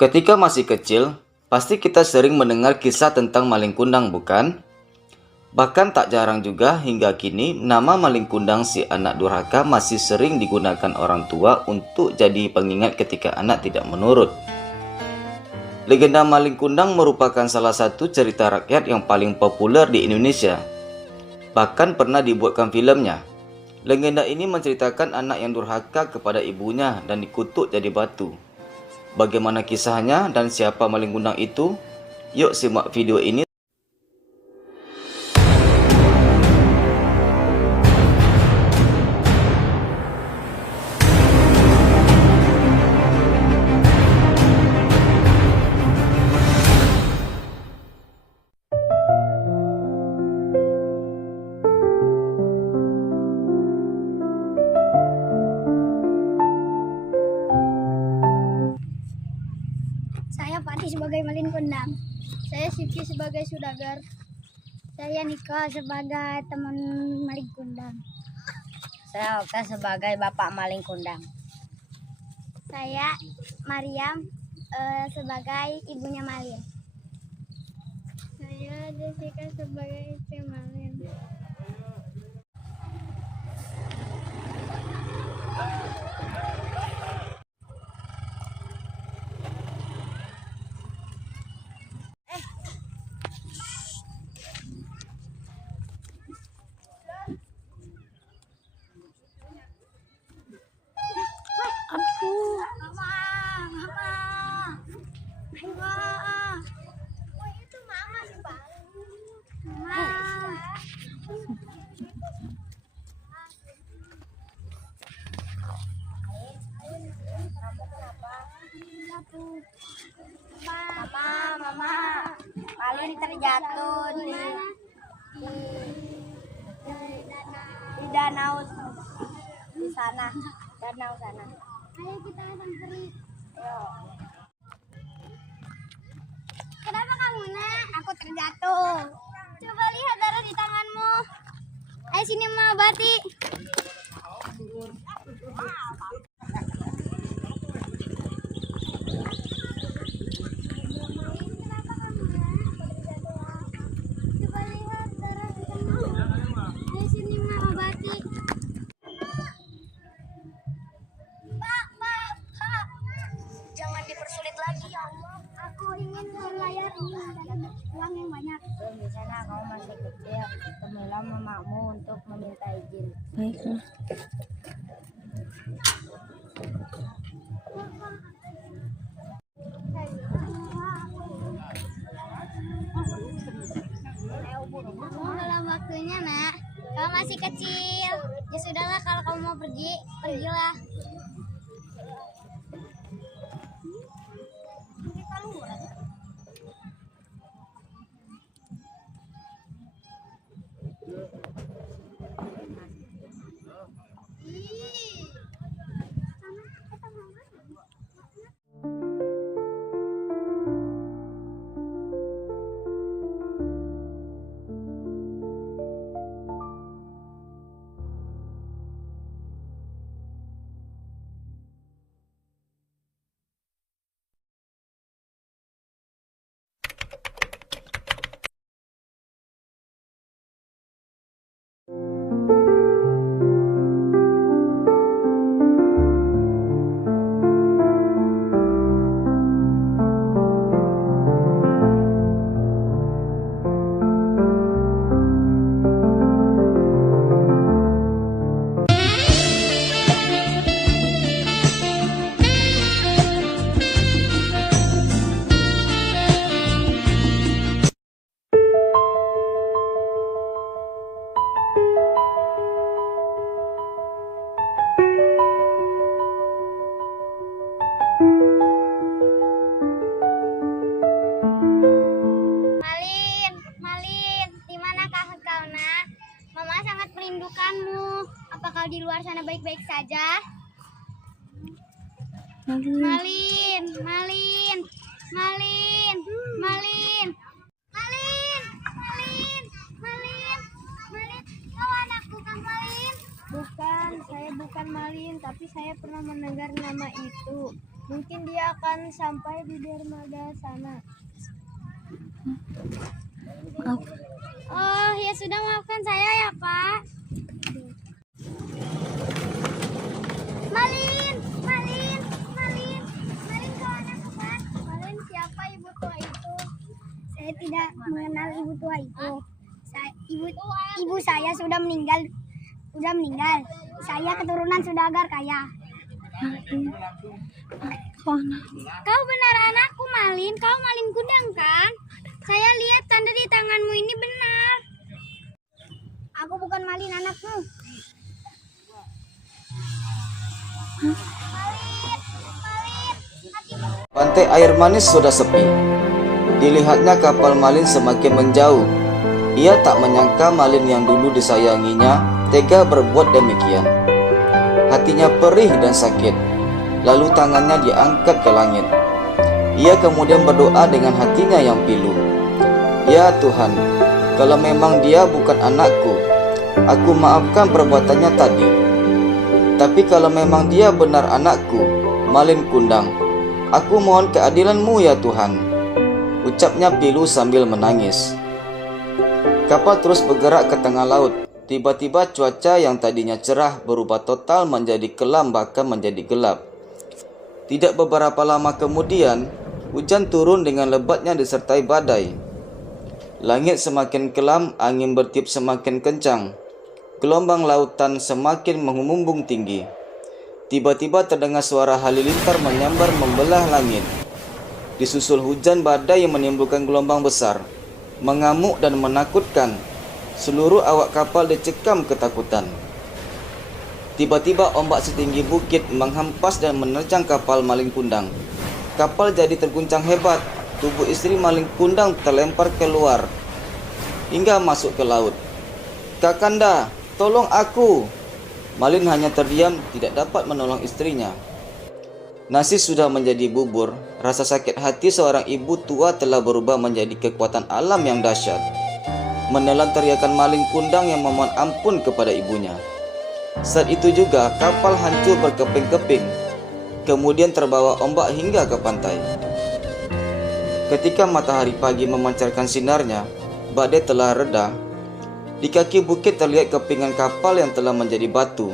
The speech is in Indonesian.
Ketika masih kecil, pasti kita sering mendengar kisah tentang maling kundang, bukan? Bahkan tak jarang juga hingga kini nama maling kundang si anak durhaka masih sering digunakan orang tua untuk jadi pengingat ketika anak tidak menurut. Legenda maling kundang merupakan salah satu cerita rakyat yang paling populer di Indonesia. Bahkan pernah dibuatkan filmnya. Legenda ini menceritakan anak yang durhaka kepada ibunya dan dikutuk jadi batu. Bagaimana kisahnya dan siapa maling kundang itu? Yuk simak video ini. Saya Pati sebagai maling kundang. Saya Siti sebagai saudagar. Saya Nika sebagai teman maling kundang. Saya Oka sebagai bapak maling kundang. Saya Mariam sebagai ibunya maling. Saya Jessica sebagai istri maling. Mama. Wah, itu mama sih, Pak. Mama. Mama, maling terjatuh di danau di sana, danau sana. Ayo kita samperin. Ayo. Kenapa kamu, Nak? Aku terjatuh. Coba lihat darah di tanganmu. Ayo sini, Ma, Bati. Coba lihat darah di tanganmu. Ayo sini, Ma, Bati. Pak. Jangan dipersulit lagi ya Allah. Aku ingin berlayar dan uang yang banyak. Di sana kamu masih kecil, temuilah mamamu untuk meminta izin. Baiklah. Dalam waktunya, Nak. Kamu masih kecil. Ya sudahlah, kalau kamu mau pergi, pergilah. Malin, di manakah kau, Nak? Mama sangat merindukanmu. Apa kau di luar sana baik-baik saja? Malin. Kau anakku kan, Malin? Bukan, saya bukan maling, tapi saya pernah mendengar nama itu. Mungkin dia akan sampai di dermaga sana. Maaf. Oh ya sudah, maafkan saya ya Pak. Malin, Malin, Malin, Malin kawan aku Pak. Malin siapa ibu tua itu? Saya tidak mengenal ibu tua itu. Ibu saya sudah meninggal. Saya keturunan saudagar kaya. Kau benar anakku Malin. Kau Malin Kundang kan? Saya lihat tanda di tanganmu ini benar. Aku bukan Malin anakmu. Pantai air manis sudah sepi. Dilihatnya kapal Malin semakin menjauh. Ia tak menyangka Malin yang dulu disayanginya tega berbuat demikian. Hatinya perih dan sakit. Lalu tangannya diangkat ke langit. Ia kemudian berdoa dengan hatinya yang pilu. Ya Tuhan, kalau memang dia bukan anakku, aku maafkan perbuatannya tadi. Tapi kalau memang dia benar anakku, Malin Kundang, aku mohon keadilan-Mu ya Tuhan. Ucapnya pilu sambil menangis. Kapal terus bergerak ke tengah laut. Tiba-tiba cuaca yang tadinya cerah berubah total menjadi kelam, bahkan menjadi gelap. Tidak beberapa lama kemudian, hujan turun dengan lebatnya disertai badai. Langit semakin kelam, angin bertiup semakin kencang. Gelombang lautan semakin mengumbung tinggi. Tiba-tiba terdengar suara halilintar menyambar membelah langit. Disusul hujan badai yang menimbulkan gelombang besar, mengamuk dan menakutkan. Seluruh awak kapal dicekam ketakutan. Tiba-tiba ombak setinggi bukit menghampas dan menerjang kapal Malin Kundang. Kapal jadi terguncang hebat. Tubuh istri Malin Kundang terlempar keluar hingga masuk ke laut. Kakanda, tolong aku. Malin hanya terdiam, tidak dapat menolong istrinya. Nasi sudah menjadi bubur. Rasa sakit hati seorang ibu tua telah berubah menjadi kekuatan alam yang dahsyat. Menelan teriakan Malin Kundang yang memohon ampun kepada ibunya. Saat itu juga kapal hancur berkeping-keping, kemudian terbawa ombak hingga ke pantai. Ketika matahari pagi memancarkan sinarnya, badai telah reda. Di kaki bukit terlihat kepingan kapal yang telah menjadi batu.